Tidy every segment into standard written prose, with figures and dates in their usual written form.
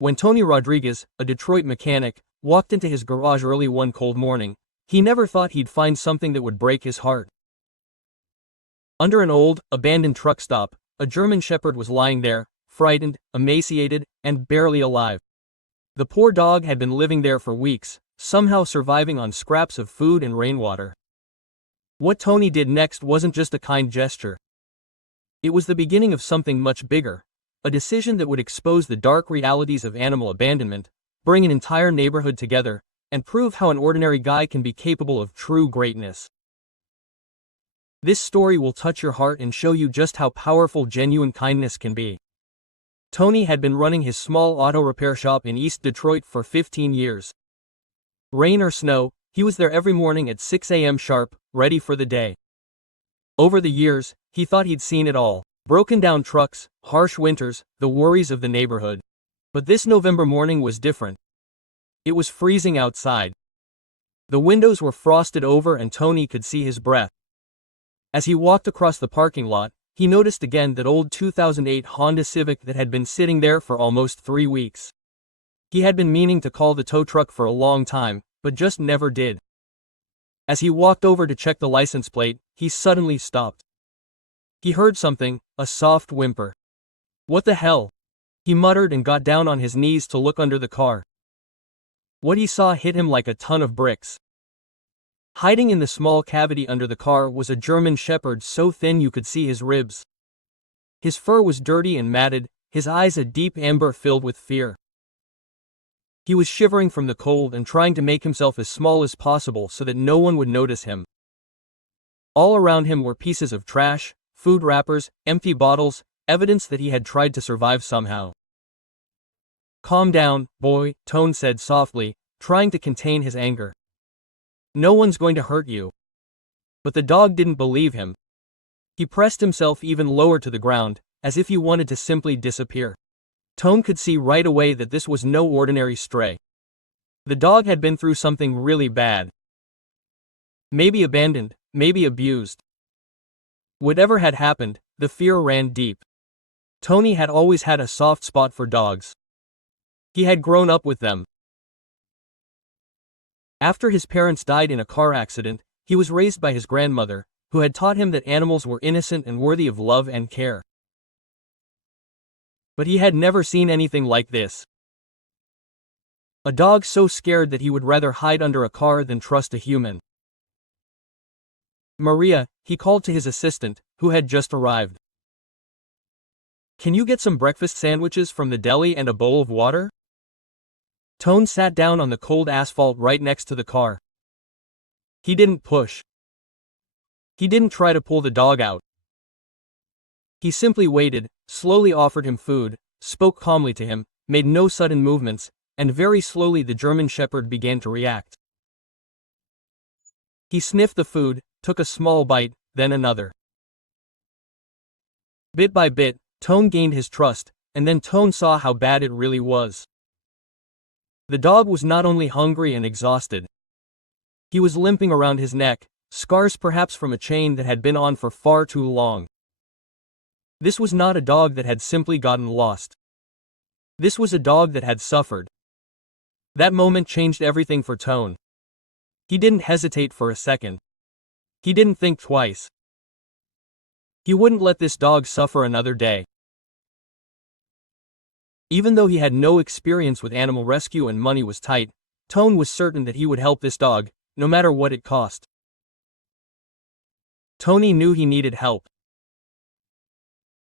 When Tony Rodriguez, a Detroit mechanic, walked into his garage early one cold morning, he never thought he'd find something that would break his heart. Under an old, abandoned truck stop, a German Shepherd was lying there, frightened, emaciated, and barely alive. The poor dog had been living there for weeks, somehow surviving on scraps of food and rainwater. What Tony did next wasn't just a kind gesture. It was the beginning of something much bigger, a decision that would expose the dark realities of animal abandonment, bring an entire neighborhood together, and prove how an ordinary guy can be capable of true greatness. This story will touch your heart and show you just how powerful genuine kindness can be. Tony had been running his small auto repair shop in East Detroit for 15 years. Rain or snow, he was there every morning at 6 a.m. sharp, ready for the day. Over the years, he thought he'd seen it all: broken down trucks, harsh winters, the worries of the neighborhood. But this November morning was different. It was freezing outside. The windows were frosted over and Tony could see his breath. As he walked across the parking lot, he noticed again that old 2008 Honda Civic that had been sitting there for almost 3 weeks. He had been meaning to call the tow truck for a long time, but just never did. As he walked over to check the license plate, he suddenly stopped. He heard something, a soft whimper. "What the hell?" he muttered and got down on his knees to look under the car. What he saw hit him like a ton of bricks. Hiding in the small cavity under the car was a German Shepherd so thin you could see his ribs. His fur was dirty and matted, his eyes a deep amber filled with fear. He was shivering from the cold and trying to make himself as small as possible so that no one would notice him. All around him were pieces of trash, food wrappers, empty bottles, evidence that he had tried to survive somehow. "Calm down, boy," Tone said softly, trying to contain his anger. "No one's going to hurt you." But the dog didn't believe him. He pressed himself even lower to the ground, as if he wanted to simply disappear. Tone could see right away that this was no ordinary stray. The dog had been through something really bad. Maybe abandoned, maybe abused. Whatever had happened, the fear ran deep. Tony had always had a soft spot for dogs. He had grown up with them. After his parents died in a car accident, he was raised by his grandmother, who had taught him that animals were innocent and worthy of love and care. But he had never seen anything like this. A dog so scared that he would rather hide under a car than trust a human. "Maria," he called to his assistant, who had just arrived. "Can you get some breakfast sandwiches from the deli and a bowl of water?" Tone sat down on the cold asphalt right next to the car. He didn't push. He didn't try to pull the dog out. He simply waited, slowly offered him food, spoke calmly to him, made no sudden movements, and very slowly the German Shepherd began to react. He sniffed the food, took a small bite, then another. Bit by bit, Tone gained his trust, and then Tone saw how bad it really was. The dog was not only hungry and exhausted. He was limping around his neck, scars perhaps from a chain that had been on for far too long. This was not a dog that had simply gotten lost. This was a dog that had suffered. That moment changed everything for Tone. He didn't hesitate for a second. He didn't think twice. He wouldn't let this dog suffer another day. Even though he had no experience with animal rescue and money was tight, Tone was certain that he would help this dog, no matter what it cost. Tony knew he needed help.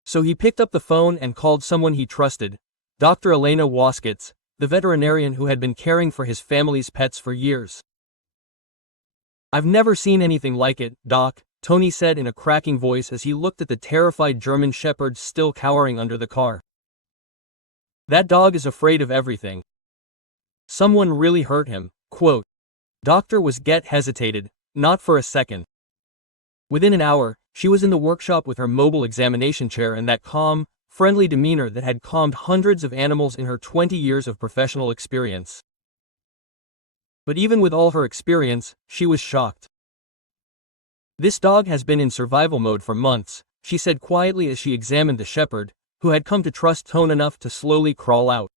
So he picked up the phone and called someone he trusted, Dr. Elena Waskitz, the veterinarian who had been caring for his family's pets for years. "I've never seen anything like it, Doc," Tony said in a cracking voice as he looked at the terrified German Shepherd still cowering under the car. "That dog is afraid of everything. Someone really hurt him." Quote. Dr. Waskitz hesitated, not for a second. Within an hour, she was in the workshop with her mobile examination chair and that calm, friendly demeanor that had calmed hundreds of animals in her 20 years of professional experience. But even with all her experience, she was shocked. "This dog has been in survival mode for months," she said quietly as she examined the shepherd, who had come to trust Tone enough to slowly crawl out.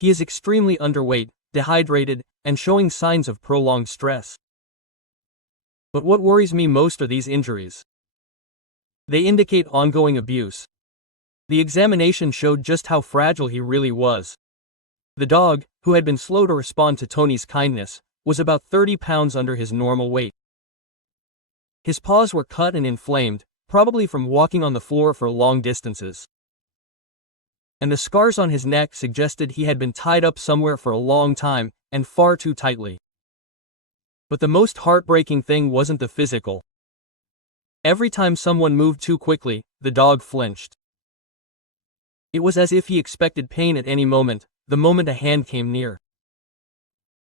He is extremely underweight, dehydrated, and showing signs of prolonged stress. But what worries me most are these injuries. They indicate ongoing abuse. The examination showed just how fragile he really was. The dog, who had been slow to respond to Tony's kindness, was about 30 pounds under his normal weight. His paws were cut and inflamed, probably from walking on the floor for long distances. And the scars on his neck suggested he had been tied up somewhere for a long time, and far too tightly. But the most heartbreaking thing wasn't the physical. Every time someone moved too quickly, the dog flinched. It was as if he expected pain at any moment, the moment a hand came near.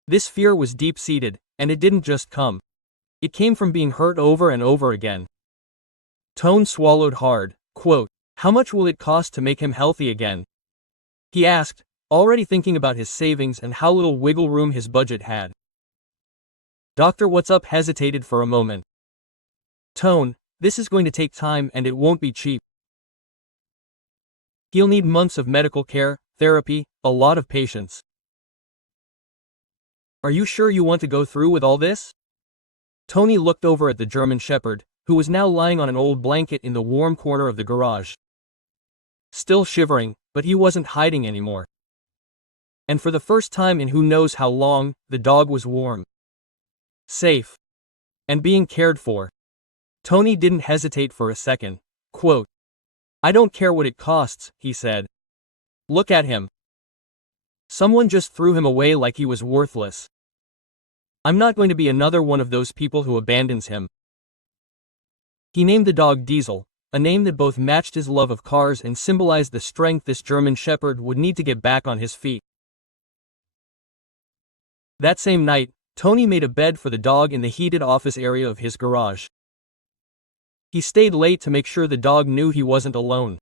This fear was deep-seated, and it didn't just come. It came from being hurt over and over again. Tone swallowed hard. Quote, "How much will it cost to make him healthy again?" he asked, already thinking about his savings and how little wiggle room his budget had. Dr. What's Up hesitated for a moment. "Tone, this is going to take time and it won't be cheap. He'll need months of medical care, therapy, a lot of patience." "Are you sure you want to go through with all this?" Tony looked over at the German Shepherd, who was now lying on an old blanket in the warm corner of the garage. Still shivering, but he wasn't hiding anymore. And for the first time in who knows how long, the dog was warm, safe, and being cared for. Tony didn't hesitate for a second. Quote, "I don't care what it costs," he said. "Look at him. Someone just threw him away like he was worthless. I'm not going to be another one of those people who abandons him." He named the dog Diesel, a name that both matched his love of cars and symbolized the strength this German Shepherd would need to get back on his feet. That same night, Tony made a bed for the dog in the heated office area of his garage. He stayed late to make sure the dog knew he wasn't alone.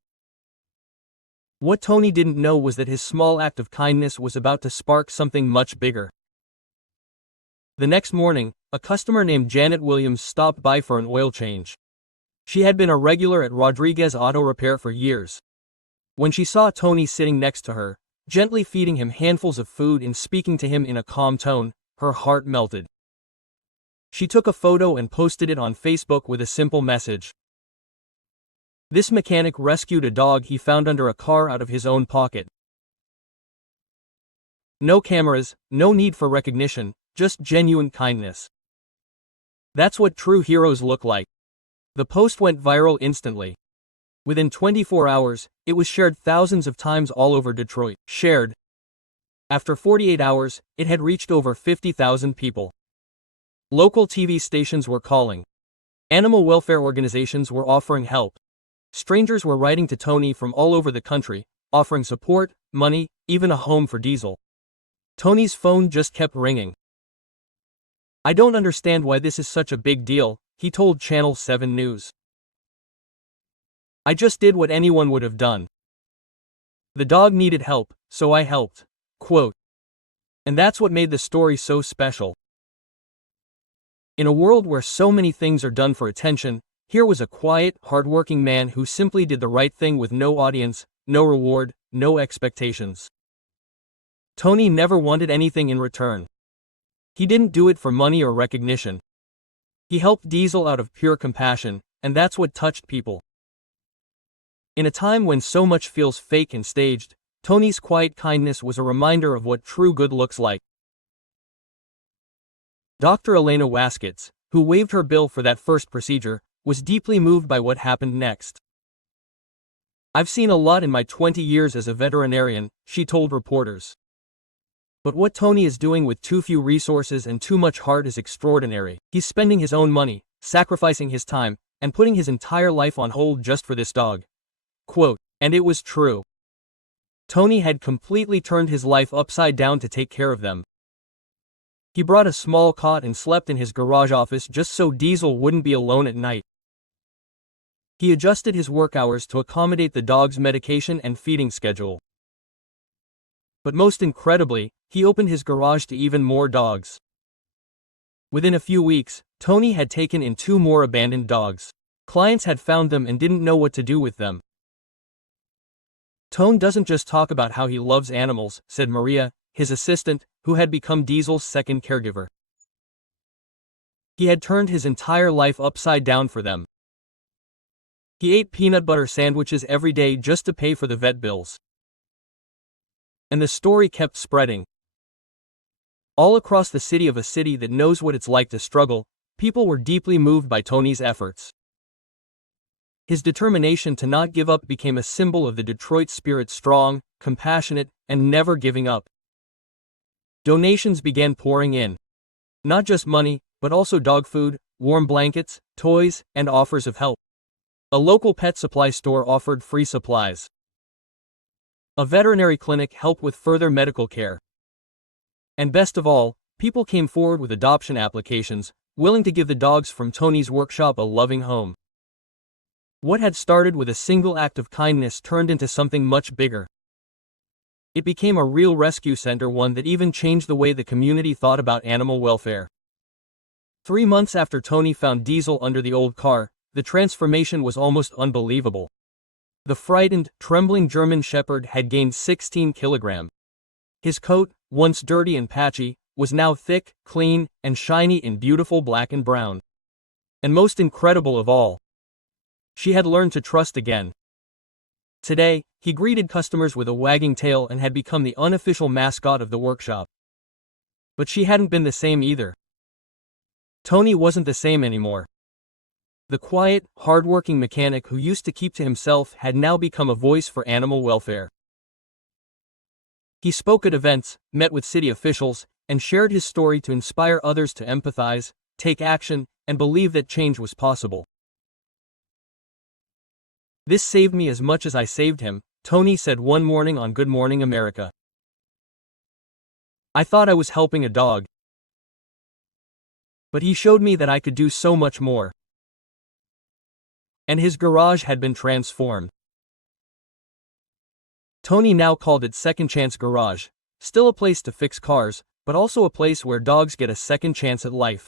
What Tony didn't know was that his small act of kindness was about to spark something much bigger. The next morning, a customer named Janet Williams stopped by for an oil change. She had been a regular at Rodriguez Auto Repair for years. When she saw Tony sitting next to her, gently feeding him handfuls of food and speaking to him in a calm tone, her heart melted. She took a photo and posted it on Facebook with a simple message. This mechanic rescued a dog he found under a car out of his own pocket. No cameras, no need for recognition, just genuine kindness. That's what true heroes look like. The post went viral instantly. Within 24 hours, it was shared thousands of times all over Detroit. Shared. After 48 hours, it had reached over 50,000 people. Local TV stations were calling. Animal welfare organizations were offering help. Strangers were writing to Tony from all over the country, offering support, money, even a home for Diesel. Tony's phone just kept ringing. "I don't understand why this is such a big deal," he told Channel 7 News. "I just did what anyone would have done. The dog needed help, so I helped." Quote. And that's what made the story so special. In a world where so many things are done for attention, here was a quiet, hardworking man who simply did the right thing with no audience, no reward, no expectations. Tony never wanted anything in return. He didn't do it for money or recognition. He helped Diesel out of pure compassion, and that's what touched people. In a time when so much feels fake and staged, Tony's quiet kindness was a reminder of what true good looks like. Dr. Elena Waskitz, who waived her bill for that first procedure, was deeply moved by what happened next. "I've seen a lot in my 20 years as a veterinarian," she told reporters. "But what Tony is doing with too few resources and too much heart is extraordinary. He's spending his own money, sacrificing his time, and putting his entire life on hold just for this dog." Quote, and it was true. Tony had completely turned his life upside down to take care of them. He brought a small cot and slept in his garage office just so Diesel wouldn't be alone at night. He adjusted his work hours to accommodate the dog's medication and feeding schedule. But most incredibly, he opened his garage to even more dogs. Within a few weeks, Tony had taken in 2 more abandoned dogs. Clients had found them and didn't know what to do with them. Tone doesn't just talk about how he loves animals, said Maria, his assistant, who had become Diesel's second caregiver. He had turned his entire life upside down for them. He ate peanut butter sandwiches every day just to pay for the vet bills. And the story kept spreading. All across the city of a city that knows what it's like to struggle, people were deeply moved by Tony's efforts. His determination to not give up became a symbol of the Detroit spirit, strong, compassionate, and never giving up. Donations began pouring in. Not just money, but also dog food, warm blankets, toys, and offers of help. A local pet supply store offered free supplies. A veterinary clinic helped with further medical care. And best of all, people came forward with adoption applications, willing to give the dogs from Tony's workshop a loving home. What had started with a single act of kindness turned into something much bigger. It became a real rescue center, one that even changed the way the community thought about animal welfare. 3 months after Tony found Diesel under the old car, the transformation was almost unbelievable. The frightened, trembling German Shepherd had gained 16 kilograms. His coat, once dirty and patchy, was now thick, clean, and shiny in beautiful black and brown. And most incredible of all, she had learned to trust again. Today, he greeted customers with a wagging tail and had become the unofficial mascot of the workshop. But she hadn't been the same either. Tony wasn't the same anymore. The quiet, hard-working mechanic who used to keep to himself had now become a voice for animal welfare. He spoke at events, met with city officials, and shared his story to inspire others to empathize, take action, and believe that change was possible. "This saved me as much as I saved him," Tony said one morning on Good Morning America. "I thought I was helping a dog. But he showed me that I could do so much more." And his garage had been transformed. Tony now called it Second Chance Garage, still a place to fix cars, but also a place where dogs get a second chance at life.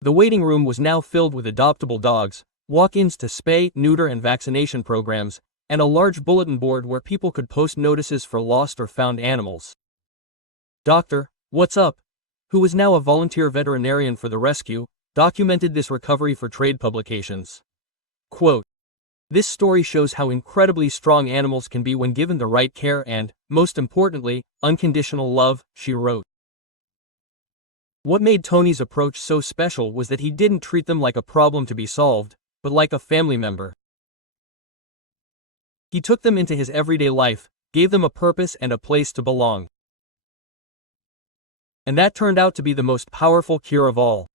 The waiting room was now filled with adoptable dogs, walk-ins to spay, neuter, and vaccination programs, and a large bulletin board where people could post notices for lost or found animals. Dr. What's Up, who was now a volunteer veterinarian for the rescue, documented this recovery for trade publications. Quote, "This story shows how incredibly strong animals can be when given the right care and, most importantly, unconditional love," she wrote. What made Tony's approach so special was that he didn't treat them like a problem to be solved, but like a family member. He took them into his everyday life, gave them a purpose and a place to belong. And that turned out to be the most powerful cure of all.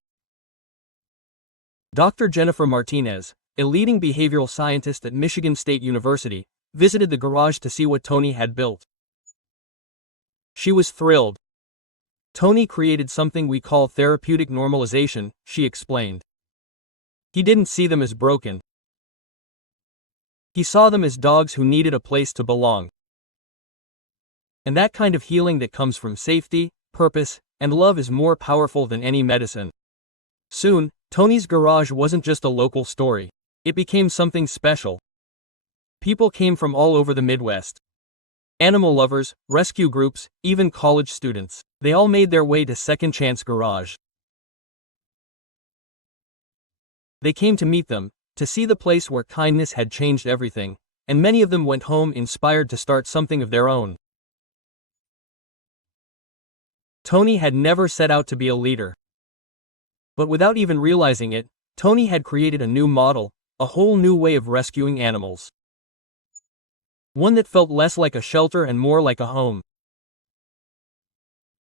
Dr. Jennifer Martinez, a leading behavioral scientist at Michigan State University, visited the garage to see what Tony had built. She was thrilled. "Tony created something we call therapeutic normalization," she explained. "He didn't see them as broken. He saw them as dogs who needed a place to belong." And that kind of healing that comes from safety, purpose, and love is more powerful than any medicine. Soon, Tony's garage wasn't just a local story. It became something special. People came from all over the Midwest. Animal lovers, rescue groups, even college students. They all made their way to Second Chance Garage. They came to meet them, to see the place where kindness had changed everything, and many of them went home inspired to start something of their own. Tony had never set out to be a leader. But without even realizing it, Tony had created a new model, a whole new way of rescuing animals. One that felt less like a shelter and more like a home.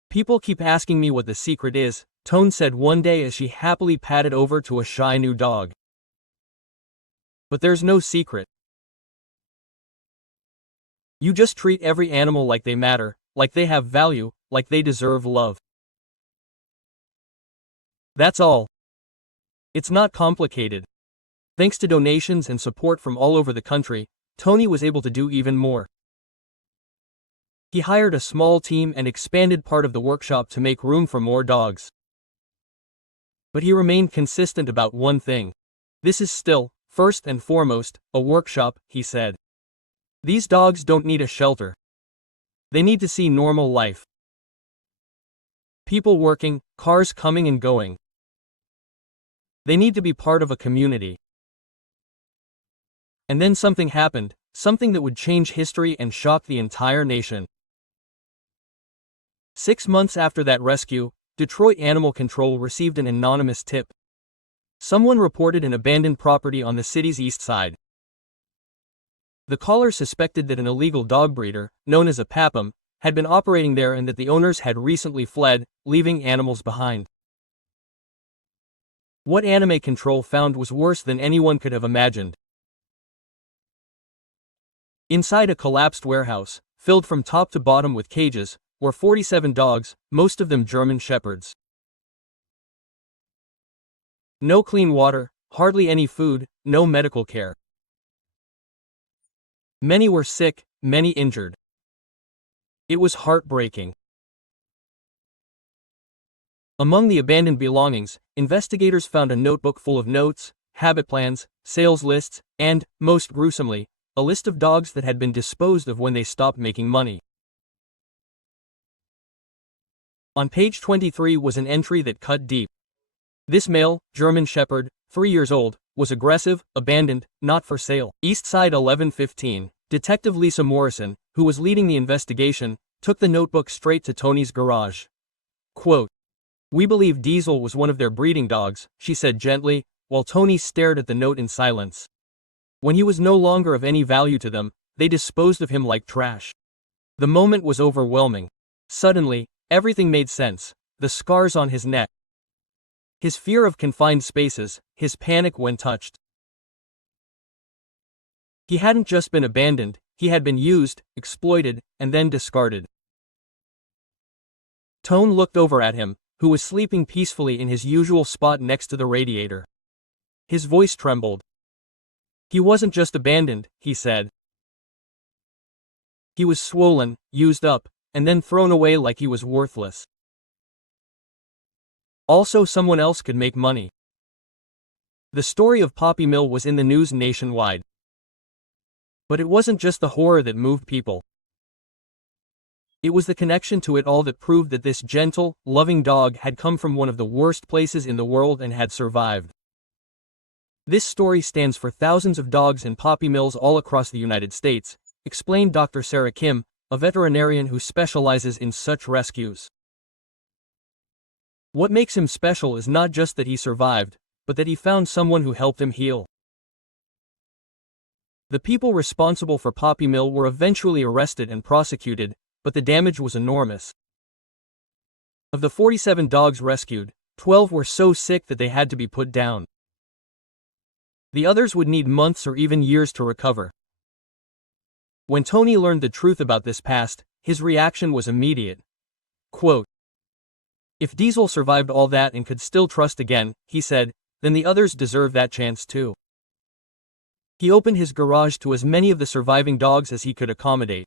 "People keep asking me what the secret is," Tone said one day as she happily padded over to a shy new dog. "But there's no secret. You just treat every animal like they matter, like they have value, like they deserve love. That's all. It's not complicated." Thanks to donations and support from all over the country, Tony was able to do even more. He hired a small team and expanded part of the workshop to make room for more dogs. But he remained consistent about one thing. "This is still, first and foremost, a workshop," he said. These dogs don't need a shelter. They need to see normal life. People working, cars coming and going. They need to be part of a community. And then something happened, something that would change history and shock the entire nation. 6 months after that rescue, Detroit Animal Control received an anonymous tip. Someone reported an abandoned property on the city's east side. The caller suspected that an illegal dog breeder, known as a papam, had been operating there and that the owners had recently fled, leaving animals behind. What Animal Control found was worse than anyone could have imagined. Inside a collapsed warehouse, filled from top to bottom with cages, were 47 dogs, most of them German shepherds. No clean water, hardly any food, no medical care. Many were sick, many injured. It was heartbreaking. Among the abandoned belongings, investigators found a notebook full of notes, habit plans, sales lists, and, most gruesomely, a list of dogs that had been disposed of when they stopped making money. On page 23 was an entry that cut deep. This male, German Shepherd, 3 years old, was aggressive, abandoned, not for sale. East Side 1115, Detective Lisa Morrison, who was leading the investigation, took the notebook straight to Tony's garage. Quote, "We believe Diesel was one of their breeding dogs," she said gently, while Tony stared at the note in silence. When he was no longer of any value to them, they disposed of him like trash. The moment was overwhelming. Suddenly, everything made sense. The scars on his neck. His fear of confined spaces, his panic when touched. He hadn't just been abandoned, he had been used, exploited, and then discarded. Tone looked over at him, who was sleeping peacefully in his usual spot next to the radiator. His voice trembled. "He wasn't just abandoned," he said. "He was swollen, used up, and then thrown away like he was worthless. Also, someone else could make money." The story of Poppy Mill was in the news nationwide. But it wasn't just the horror that moved people. It was the connection to it all that proved that this gentle, loving dog had come from one of the worst places in the world and had survived. This story stands for thousands of dogs and Poppy Mills all across the United States, explained Dr. Sarah Kim, a veterinarian who specializes in such rescues. What makes him special is not just that he survived, but that he found someone who helped him heal. The people responsible for Poppy Mill were eventually arrested and prosecuted, but the damage was enormous. Of the 47 dogs rescued, 12 were so sick that they had to be put down. The others would need months or even years to recover. When Tony learned the truth about this past, his reaction was immediate. Quote, "If Diesel survived all that and could still trust again," he said, "then the others deserve that chance too." He opened his garage to as many of the surviving dogs as he could accommodate.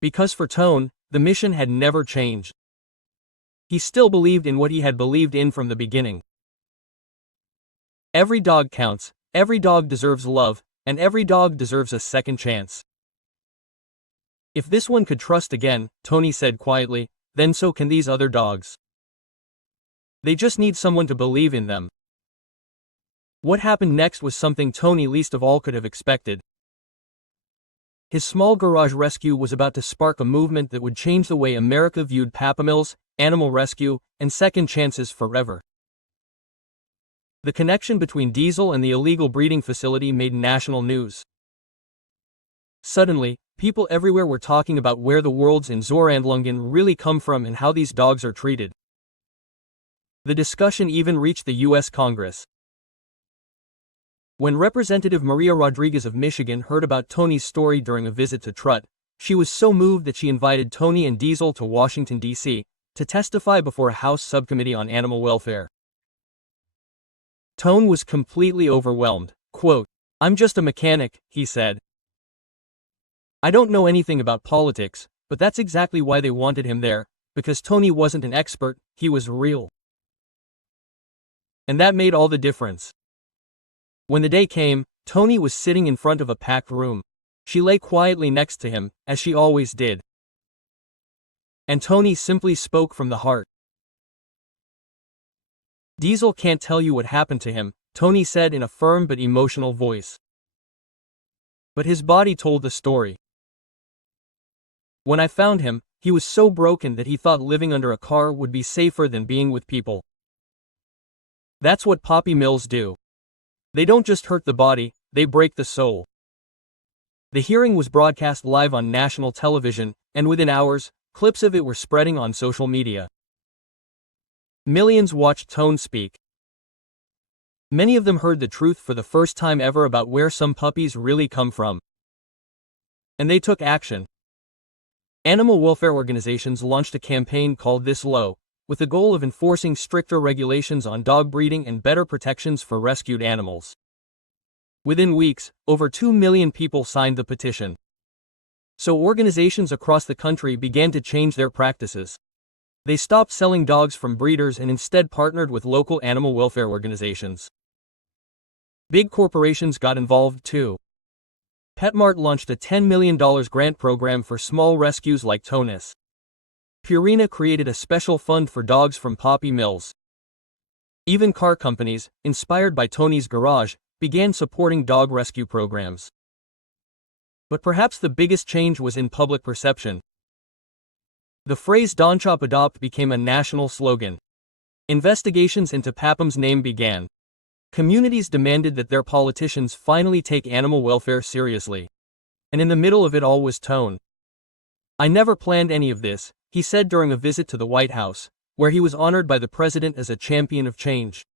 Because for Tone, the mission had never changed. He still believed in what he had believed in from the beginning. Every dog counts, every dog deserves love, and every dog deserves a second chance. If this one could trust again, Tony said quietly, then so can these other dogs. They just need someone to believe in them. What happened next was something Tony least of all could have expected. His small garage rescue was about to spark a movement that would change the way America viewed papamills, animal rescue, and second chances forever. The connection between Diesel and the illegal breeding facility made national news. Suddenly, people everywhere were talking about where the world's Inzoranlungen really come from and how these dogs are treated. The discussion even reached the U.S. Congress. When Representative Maria Rodriguez of Michigan heard about Tony's story during a visit to Trut, she was so moved that she invited Tony and Diesel to Washington, D.C., to testify before a House subcommittee on animal welfare. Tone was completely overwhelmed. Quote, "I'm just a mechanic," he said. "I don't know anything about politics, but that's exactly why they wanted him there, because Tony wasn't an expert, he was real. And that made all the difference." When the day came, Tony was sitting in front of a packed room. She lay quietly next to him, as she always did. And Tony simply spoke from the heart. Diesel can't tell you what happened to him, Tony said in a firm but emotional voice. But his body told the story. When I found him, he was so broken that he thought living under a car would be safer than being with people. That's what puppy mills do. They don't just hurt the body, they break the soul. The hearing was broadcast live on national television, and within hours, clips of it were spreading on social media. Millions watched Tone speak. Many of them heard the truth for the first time ever about where some puppies really come from. And they took action. Animal welfare organizations launched a campaign called This Low, with the goal of enforcing stricter regulations on dog breeding and better protections for rescued animals. Within weeks, over 2 million people signed the petition. So organizations across the country began to change their practices. They stopped selling dogs from breeders and instead partnered with local animal welfare organizations. Big corporations got involved too. PetMart launched a $10 million grant program for small rescues like Tonis. Purina created a special fund for dogs from puppy mills. Even car companies, inspired by Tony's garage, began supporting dog rescue programs. But perhaps the biggest change was in public perception. The phrase "Don't Chop Adopt" became a national slogan. Investigations into Papam's name began. Communities demanded that their politicians finally take animal welfare seriously. And in the middle of it all was Tone. "I never planned any of this," he said during a visit to the White House, where he was honored by the president as a champion of change.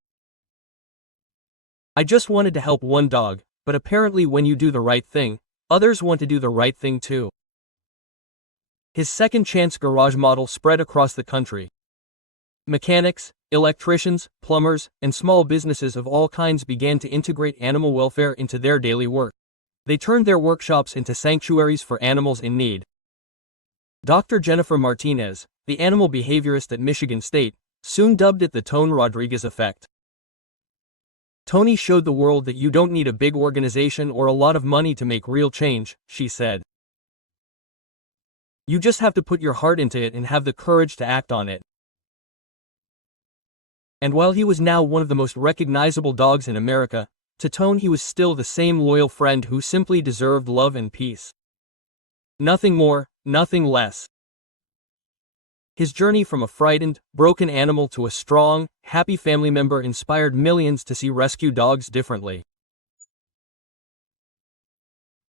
"I just wanted to help one dog, but apparently when you do the right thing, others want to do the right thing too." His second chance garage model spread across the country. Mechanics, electricians, plumbers, and small businesses of all kinds began to integrate animal welfare into their daily work. They turned their workshops into sanctuaries for animals in need. Dr. Jennifer Martinez, the animal behaviorist at Michigan State, soon dubbed it the Tone Rodriguez effect. "Tony showed the world that you don't need a big organization or a lot of money to make real change," she said. "You just have to put your heart into it and have the courage to act on it." And while he was now one of the most recognizable dogs in America, to Tone he was still the same loyal friend who simply deserved love and peace. Nothing more, nothing less. His journey from a frightened, broken animal to a strong, happy family member inspired millions to see rescue dogs differently.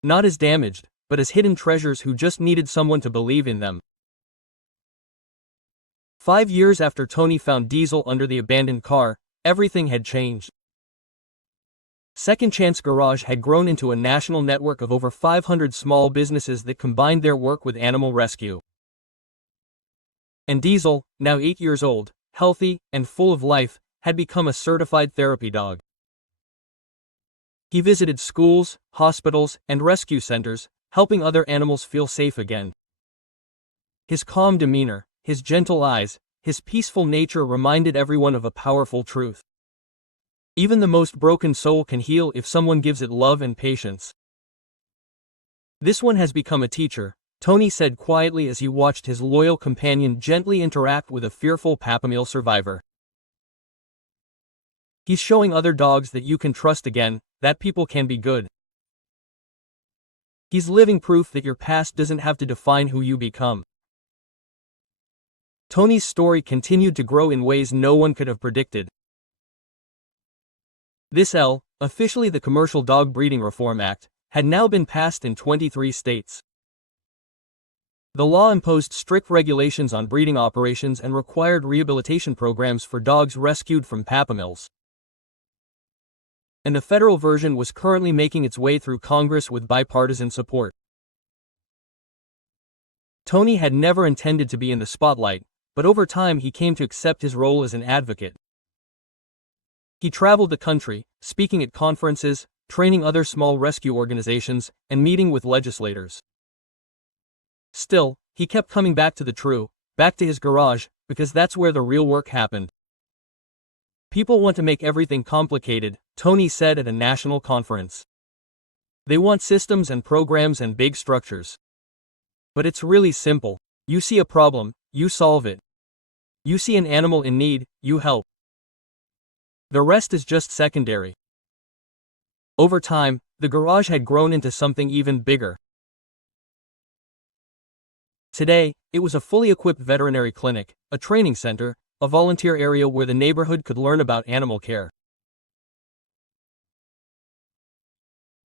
Not as damaged, but as hidden treasures who just needed someone to believe in them. 5 years after Tony found Diesel under the abandoned car, everything had changed. Second Chance Garage had grown into a national network of over 500 small businesses that combined their work with animal rescue. And Diesel, now 8 years old, healthy, and full of life, had become a certified therapy dog. He visited schools, hospitals, and rescue centers, helping other animals feel safe again. His calm demeanor, his gentle eyes, his peaceful nature reminded everyone of a powerful truth. Even the most broken soul can heal if someone gives it love and patience. "This one has become a teacher," Tony said quietly as he watched his loyal companion gently interact with a fearful Papamil survivor. "He's showing other dogs that you can trust again, that people can be good. He's living proof that your past doesn't have to define who you become." Tony's story continued to grow in ways no one could have predicted. This L, officially the Commercial Dog Breeding Reform Act, had now been passed in 23 states. The law imposed strict regulations on breeding operations and required rehabilitation programs for dogs rescued from Papamils. And the federal version was currently making its way through Congress with bipartisan support. Tony had never intended to be in the spotlight, but over time he came to accept his role as an advocate. He traveled the country, speaking at conferences, training other small rescue organizations, and meeting with legislators. Still, he kept coming back to the true, back to his garage, because that's where the real work happened. "People want to make everything complicated," Tony said at a national conference. They want systems and programs and big structures. But it's really simple. You see a problem, you solve it. You see an animal in need, you help. The rest is just secondary. Over time, the garage had grown into something even bigger. Today, it was a fully equipped veterinary clinic, a training center, a volunteer area where the neighborhood could learn about animal care.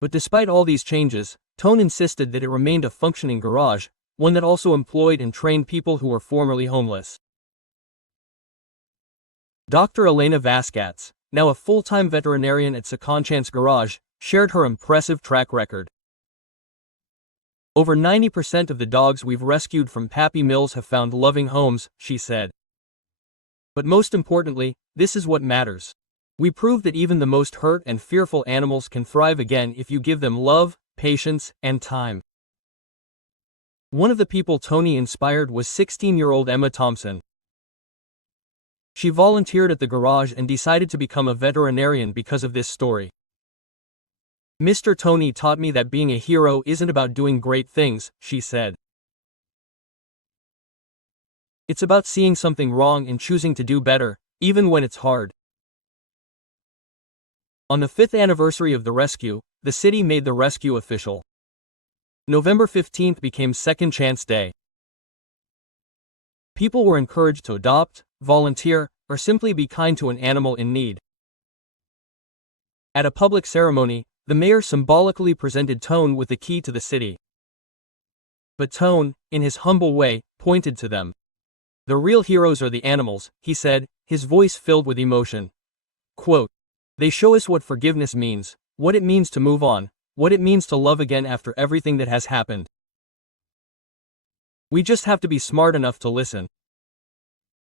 But despite all these changes, Tone insisted that it remained a functioning garage, one that also employed and trained people who were formerly homeless. Dr. Elena Vasquez, now a full-time veterinarian at Seconchan's garage, shared her impressive track record. Over 90% of the dogs we've rescued from Pappy Mills have found loving homes, she said. But most importantly, this is what matters. We prove that even the most hurt and fearful animals can thrive again if you give them love, patience, and time. One of the people Tony inspired was 16-year-old Emma Thompson. She volunteered at the garage and decided to become a veterinarian because of this story. Mr. Tony taught me that being a hero isn't about doing great things, she said. It's about seeing something wrong and choosing to do better, even when it's hard. On the 5th anniversary of the rescue, the city made the rescue official. November 15th became Second Chance Day. People were encouraged to adopt, volunteer, or simply be kind to an animal in need. At a public ceremony, the mayor symbolically presented Tone with the key to the city. But Tone, in his humble way, pointed to them. The real heroes are the animals, he said, his voice filled with emotion. Quote, "They show us what forgiveness means, what it means to move on, what it means to love again after everything that has happened. We just have to be smart enough to listen."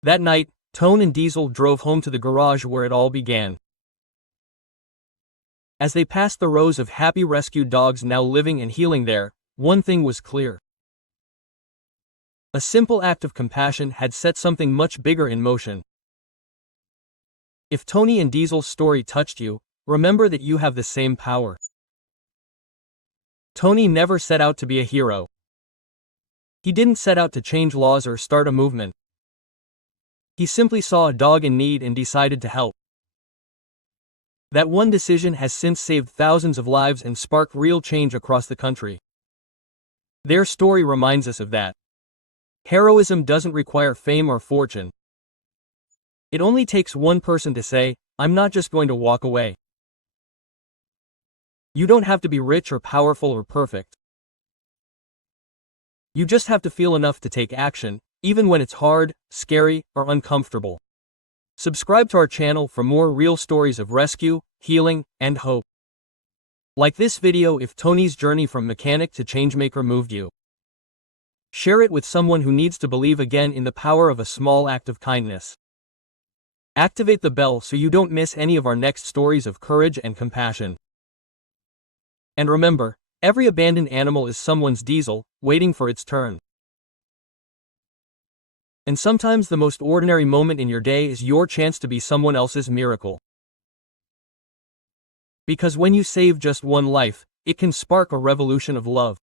That night, Tone and Diesel drove home to the garage where it all began. As they passed the rows of happy rescued dogs now living and healing there, one thing was clear. A simple act of compassion had set something much bigger in motion. If Tony and Diesel's story touched you, remember that you have the same power. Tony never set out to be a hero. He didn't set out to change laws or start a movement. He simply saw a dog in need and decided to help. That one decision has since saved thousands of lives and sparked real change across the country. Their story reminds us of that. Heroism doesn't require fame or fortune. It only takes one person to say, "I'm not just going to walk away." You don't have to be rich or powerful or perfect. You just have to feel enough to take action, even when it's hard, scary, or uncomfortable. Subscribe to our channel for more real stories of rescue, healing, and hope. Like this video if Tony's journey from mechanic to changemaker moved you. Share it with someone who needs to believe again in the power of a small act of kindness. Activate the bell so you don't miss any of our next stories of courage and compassion. And remember, every abandoned animal is someone's Diesel, waiting for its turn. And sometimes the most ordinary moment in your day is your chance to be someone else's miracle. Because when you save just one life, it can spark a revolution of love.